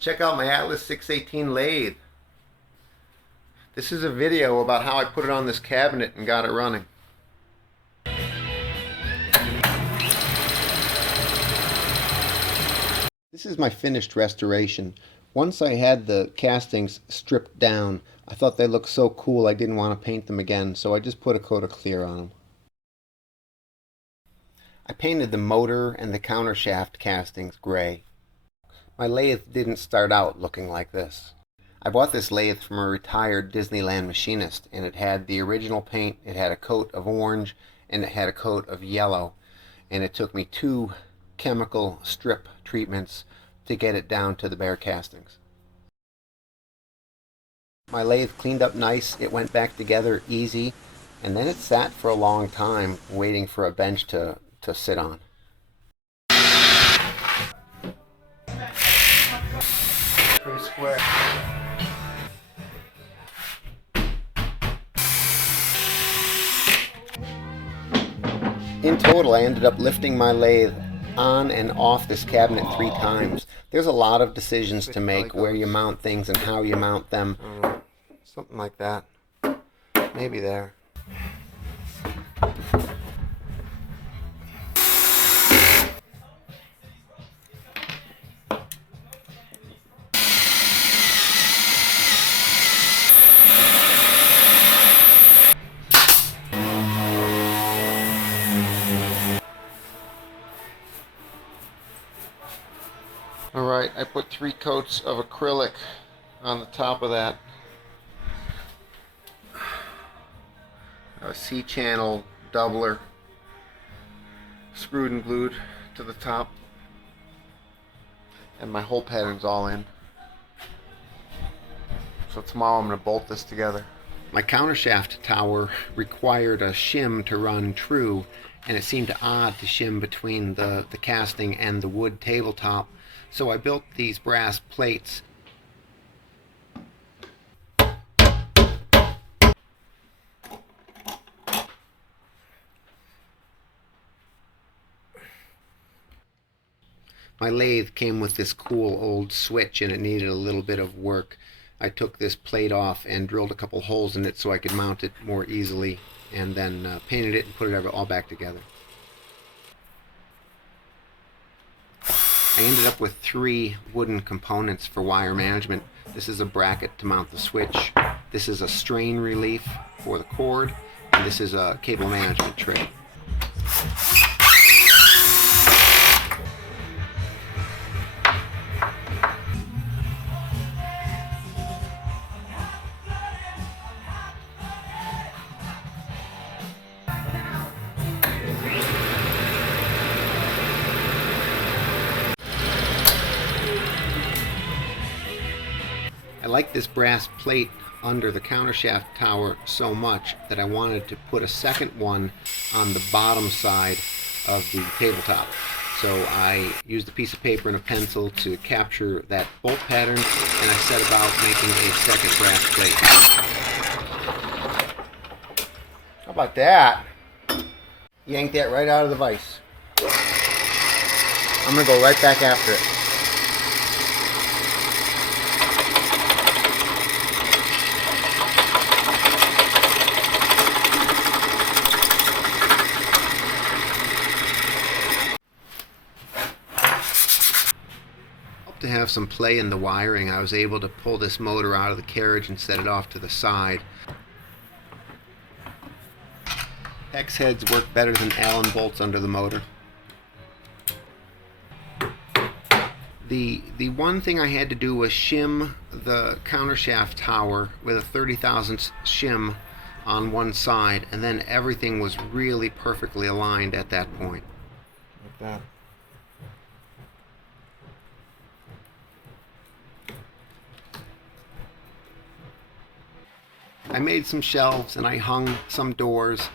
Check out my Atlas 618 lathe. This is a video about how I put it on this cabinet and got it running. This is my finished restoration. Once I had the castings stripped down, I thought they looked so cool I didn't want to paint them again, so I just put a coat of clear on them. I painted the motor and the countershaft castings gray. My lathe didn't start out looking like this. I bought this lathe from a retired Disneyland Machinist, and it had the original paint, it had a coat of orange, and it had a coat of yellow. And it took me 2 chemical strip treatments to get it down to the bare castings. My lathe cleaned up nice, it went back together easy, and then it sat for a long time waiting for a bench to sit on. Pretty square. In total, I ended up lifting my lathe on and off this cabinet 3 times. There's a lot of decisions to make, where you mount things and how you mount them. Something like that. Maybe there. Alright, I put 3 coats of acrylic on the top of that. A C-channel doubler, screwed and glued to the top. And my hole pattern's all in. So tomorrow I'm going to bolt this together. My countershaft tower required a shim to run true, and it seemed odd to shim between the casting and the wood tabletop. So I built these brass plates. My lathe came with this cool old switch, and it needed a little bit of work. I took this plate off and drilled a couple holes in it so I could mount it more easily, and then painted it and put it all back together. I ended up with 3 wooden components for wire management. This is a bracket to mount the switch. This is a strain relief for the cord. And this is a cable management tray. I like this brass plate under the countershaft tower so much that I wanted to put a second one on the bottom side of the tabletop. So I used a piece of paper and a pencil to capture that bolt pattern, and I set about making a second brass plate. How about that? Yanked that right out of the vise. I'm going to go right back after it. To have some play in the wiring, I was able to pull this motor out of the carriage and set it off to the side. Hex heads work better than Allen bolts under the motor. The one thing I had to do was shim the countershaft tower with a 30 thousandths shim on one side, and then everything was really perfectly aligned at that point. Like that. I made some shelves and I hung some doors,